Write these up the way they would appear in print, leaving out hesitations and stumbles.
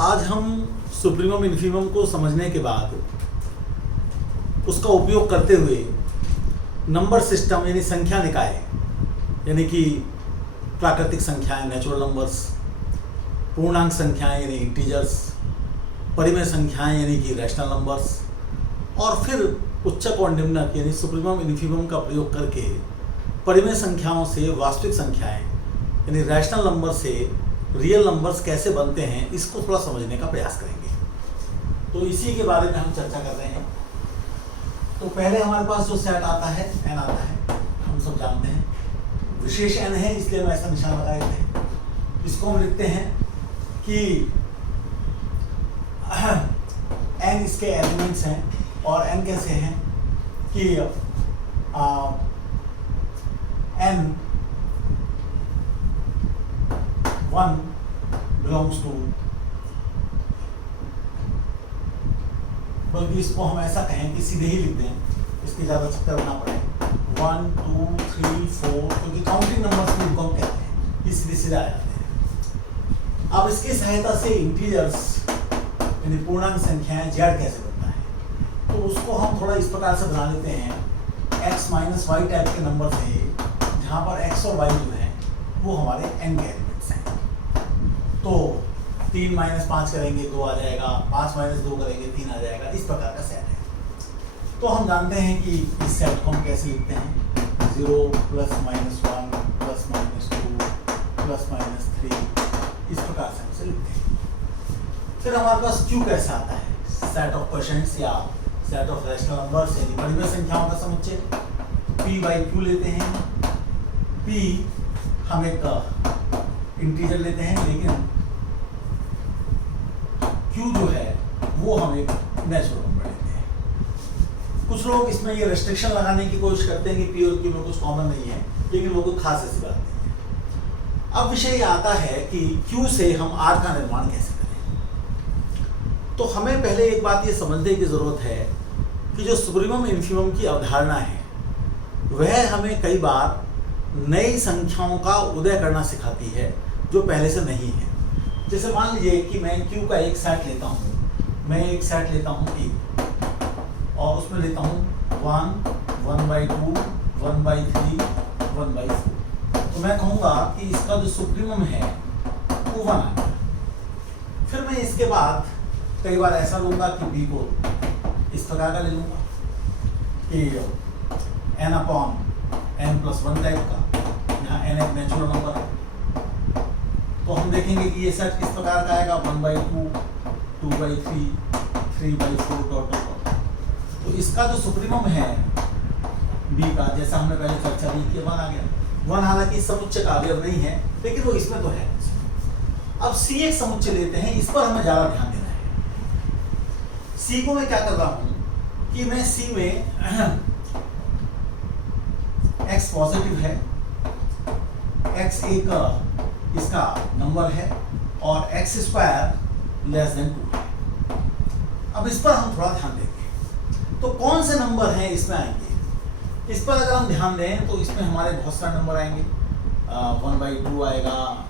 आज हम supremum infimum को समझने के बाद उसका उपयोग करते हुए नंबर सिस्टम यानी संख्या निकाय यानी कि प्राकृतिक संख्याएं नेचुरल नंबर्स, पूर्णांक संख्याएं यानी इंटीजर्स, परिमेय संख्याएं यानी कि रैशनल नंबर्स और फिर उच्चक और निम्नक यानी सुप्रीमम इन्फीमम का प्रयोग करके परिमेय संख्याओं से वास्तविक संख्याएं यानी रैशनल नंबर से रियल नंबर्स कैसे बनते हैं इसको थोड़ा समझने का प्रयास करेंगे। तो इसी के बारे में हम चर्चा कर रहे हैं। तो पहले हमारे पास जो सेट आता है n आता है, हम सब जानते हैं विशेष n है इसलिए हम ऐसा निशान लगाए थे। इसको हम लिखते हैं कि n इसके एलिमेंट्स हैं और n कैसे हैं कि n 1 belongs to, बल्कि इसको हम ऐसा कहें कि सीधे ही लिख दें, इसकी ज़्यादा चक्कर ना पड़े। 1 2 3 4 क्योंकि काउंटिंग नंबर्स में इनको हम कहते हैं, ये सीधे सीधे आ जाते हैं। अब इसकी सहायता से इंटीजर्स यानी पूर्णांक संख्याएं z कैसे बनता है, तो उसको हम थोड़ा इस प्रकार से बना लेते हैं x माइनस वाई टाइप के नंबर से, जहाँ पर x और y जो है वो हमारे n के एलिमेंट्स हैं। तो 3 माइनस 5 करेंगे 2 आ जाएगा, 5 माइनस 2 करेंगे 3 आ जाएगा, इस प्रकार का सेट है। तो हम जानते हैं कि इस सेट को हम कैसे लिखते हैं, 0 plus minus 1 plus minus 2 plus minus 3, इस प्रकार से हम इसे लिखते हैं। फिर हमारे पास Q कैसा आता है, सेट ऑफ क्वोशिएंट्स या सेट ऑफ रैशनल नंबर्स यानी परिमेय संख्याओं का समुच्चय। P बाई Q लेते हैं, P हम एक इंटीजर लेते हैं लेकिन Q जो है वो हम एक नेचुरल नंबर लेते हैं। कुछ लोग इसमें ये रेस्ट्रिक्शन लगाने की कोशिश करते हैं कि P और Q में कुछ कॉमन नहीं है, लेकिन वो कोई खास ऐसी बात नहीं है। अब विषय ये आता है कि Q से हम R का निर्माण कैसे करें। तो हमें पहले एक बात ये समझने की जरूरत है कि जो सुप्रीमम इन्फीमम की अवधारणा है वह हमें कई बार नई संख्याओं का उदय करना सिखाती है जो पहले से नहीं है। जैसे मान लीजिए कि मैं Q का एक सेट लेता हूँ, मैं एक सेट लेता हूँ A और उसमें लेता हूँ 1, 1/2, 1/3, 1/4। तो मैं कहूँगा कि इसका जो सुप्रीमम है वो 1 आएगा। फिर मैं इसके बाद कई बार ऐसा लूँगा कि B को इस प्रकार का ले लूँगा कि n/n+1 टाइप का, यहाँ n एक नेचुरल नंबर है। तो हम देखेंगे कि ये सेट किस प्रकार का आएगा, 1/2, 2/3, 3/4 डॉट डॉट। तो इसका जो सुप्रीमम है B का, जैसा हमने पहले चर्चा की 1 आ गया। 1 हालांकि इस समुच्चय का अवयव नहीं है लेकिन वो इसमें तो है। अब C एक समुच्चय लेते हैं, इस पर हमें ज़्यादा ध्यान देना है। C को मैं क्या कर रहा हूँ कि मैं C में x पॉजिटिव है, x एक इसका नंबर है और x² <2 है। अब इस पर हम थोड़ा ध्यान देंगे। तो कौन से नंबर हैं इसमें आएंगे, इस पर अगर हम ध्यान दें तो इसमें हमारे बहुत सारे नंबर आएंगे। 1/2 आएगा,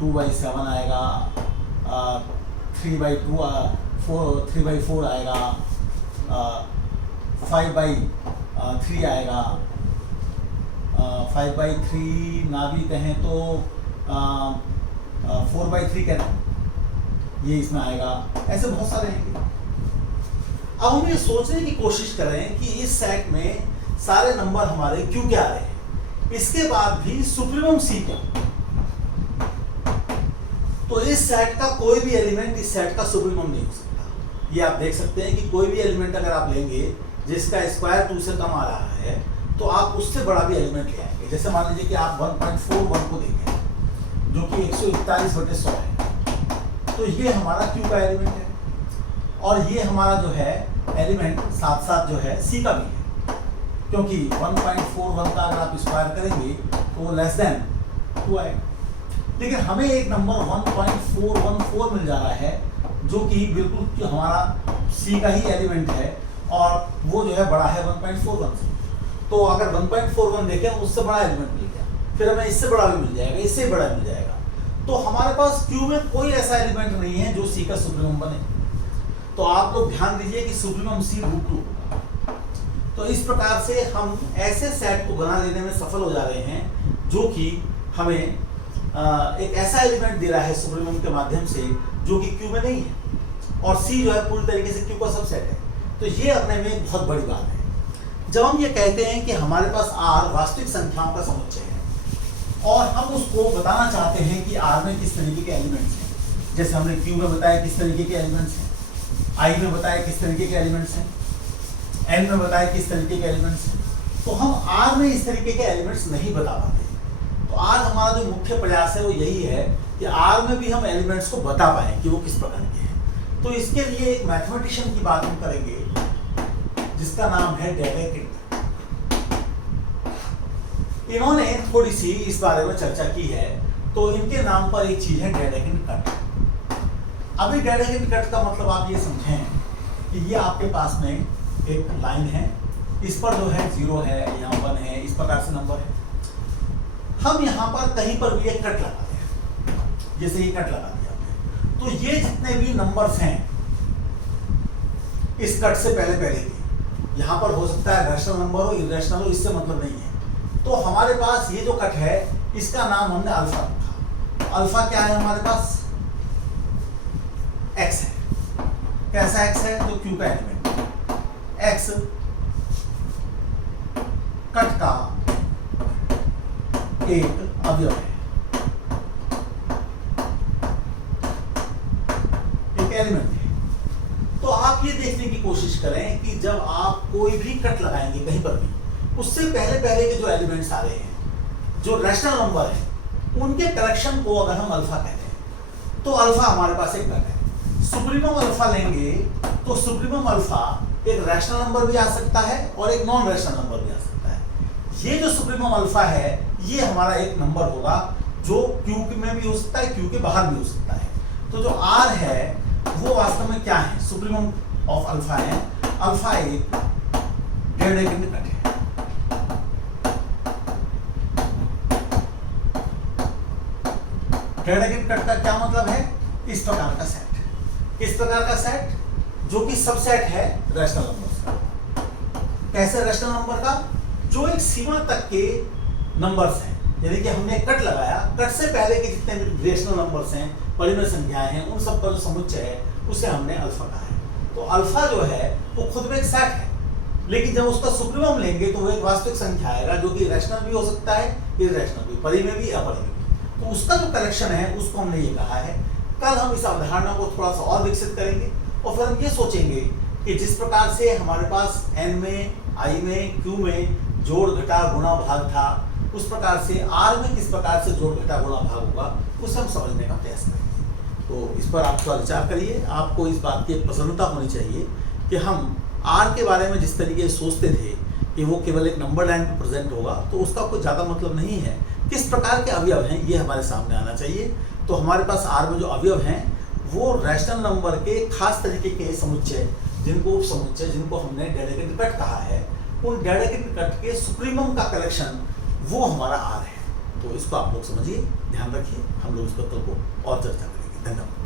2/7 आएगा, 3/4 आएगा, 5/3 आएगा, 5/3 ना भी कहें तो 4/3 कहते हैं, ये इसमें आएगा। ऐसे बहुत सारे हैं। अब हम ये सोचने की कोशिश करें कि इस सेट में सारे नंबर हमारे क्यों क्या आ रहे हैं, इसके बाद भी सुप्रीमम C क्या, तो इस सेट का कोई भी एलिमेंट इस सेट का सुप्रीमम नहीं हो सकता। ये आप देख सकते हैं कि कोई भी एलिमेंट अगर आप लेंगे जिसका स्क्वायर 2 से कम आ रहा है तो आप उससे बड़ा भी एलिमेंट ले आएंगे। जैसे मान लीजिए कि आप 1.41 को देखें जो कि 141/100 है, तो ये हमारा Q का एलिमेंट है और ये हमारा जो है एलिमेंट साथ साथ जो है C का भी है, क्योंकि 1.41 का अगर आप स्क्वायर करेंगे तो वो <2 आएगा। लेकिन हमें एक नंबर 1.414 मिल जा रहा है जो कि बिल्कुल हमारा C का ही एलिमेंट है और वो जो है बड़ा है 1.41 से। तो अगर 1.41 देखें उससे बड़ा एलिमेंट मिल गया, फिर हमें इससे बड़ा भी मिल जाएगा, इससे बड़ा मिल जाएगा। तो हमारे पास Q में कोई ऐसा एलिमेंट नहीं है जो C का सुप्रीमम बने। तो आप लोग ध्यान दीजिए कि सुप्रीमम C √2 होगा। तो इस प्रकार से हम ऐसे सेट को बना लेने में सफल हो जा रहे हैं जो कि हमें एक ऐसा एलिमेंट दे रहा है सुप्रीमम के माध्यम से जो कि Q में नहीं है, और C जो है पूरी तरीके से Q का सबसेट है। तो ये अपने में एक बहुत बड़ी बात है। जब हम ये कहते हैं कि हमारे पास R वास्तविक संख्याओं का समुच्चय है और हम उसको बताना चाहते हैं कि R में किस तरीके के एलिमेंट्स हैं, जैसे हमने Q में बताया किस तरीके के एलिमेंट्स हैं, I में बताया किस तरीके के एलिमेंट्स हैं, N में बताया किस तरीके के एलिमेंट्स हैं, तो हम R में इस तरीके के एलिमेंट्स नहीं बता पाते। तो आज हमारा जो मुख्य प्रयास है वो यही है कि R में भी हम एलिमेंट्स को बता पाएं कि वो किस प्रकार के हैं। तो इसके लिए एक मैथमेटिशियन की बात हम करेंगे जिसका नाम है डेडेकिंड। इन्होंने थोड़ी सी इस बारे में चर्चा की है, तो इनके नाम पर एक चीज है डेडेकिंड कट। अभी डेडेकिंड कट का मतलब आप ये समझें कि ये आपके पास में एक लाइन है, इस पर जो है 0 है, यहाँ 1 है, इस प्रकार से नंबर है। हम यहाँ पर कहीं पर भी एक कट लगा दें, जैसे ये कट लगा दिया आपने, तो ये जितने भी नंबर्स हैं इस कट से पहले के, यहाँ पर हो सकता है रैशनल नंबर हो, इरेशनल हो, इससे मतलब नहीं है। तो हमारे पास ये जो कट है इसका नाम हमने अल्फा रखा। तो अल्फा क्या है हमारे पास? एक्स है। कैसा एक्स है? जो क्यू का एलिमेंट एक्स कट का एक अवयव है, एक एलिमेंट है। तो आप ये देखने की कोशिश करें कि जब आप कोई भी कट लगाएंगे कहीं पर भी, उससे पहले के जो एलिमेंट्स आ रहे हैं, जो रैशनल नंबर है, उनके कलेक्शन को अगर हम अल्फा कहते हैं तो अल्फा हमारे पास एक कट है। सुप्रीमम अल्फा लेंगे तो सुप्रीमम अल्फा एक रैशनल नंबर भी आ सकता है और एक नॉन रैशनल नंबर भी आ सकता है। ये जो सुप्रीमम अल्फा है ये हमारा एक नंबर होगा जो Q में भी हो सकता है, Q के बाहर भी हो सकता है। तो जो R है वो वास्तव में क्या है? सुप्रीमम ऑफ अल्फा है। अल्फा एक डेडेकिंड कट है। डेडेकिंड कट का क्या मतलब है? इस प्रकार का सेट, इस प्रकार का सेट जो कि सबसेट है रैशनल नंबर्स का। कैसे रैशनल नंबर का? जो एक सीमा तक के नंबर्स हैं, यानी कि हमने कट लगाया, कट से पहले के जितने भी रेशनल नंबर्स हैं, परिमेय संख्याएं हैं, उन सब का जो समुच्चय है उसे हमने अल्फा कहा है। तो अल्फा जो है वो खुद में एक सेट है, लेकिन जब उसका सुप्रीमम लेंगे तो वो एक वास्तविक संख्या आएगा जो कि रैशनल भी हो सकता है, इरैशनल भी, परिमेय भी, अपरिमेय भी। तो उसका जो कलेक्शन है उसको हमने ये कहा है। कल हम इस अवधारणा को थोड़ा सा और विकसित करेंगे और फिर हम ये सोचेंगे कि जिस प्रकार से हमारे पास n में, i में, q में जोड़ घटा गुणा भाग था, उस प्रकार से R में किस प्रकार से जोड़ घटा गुणा भाग होगा, उसे हम समझने का प्रयास करेंगे। तो इस पर आप थोड़ा विचार करिए। आपको इस बात की प्रसन्नता होनी चाहिए कि हम R के बारे में जिस तरीके से सोचते थे कि वो केवल एक नंबर लाइन पर प्रेजेंट होगा, तो उसका कोई ज़्यादा मतलब नहीं है। किस प्रकार के अवयव हैं ये हमारे सामने आना चाहिए। तो हमारे पास R में जो अवयव हैं वो रैशनल नंबर के खास तरीके के समुच्चय, जिनको उप समुच्चय, जिनको हमने डेडेकिंड कट कहा है, उन डेडेकिंड कट के सुप्रीमम का कलेक्शन वो हमारा R है। तो इसको आप लोग समझिए, ध्यान रखिए। हम लोग इस पर कल को और चर्चा करेंगे। धन्यवाद।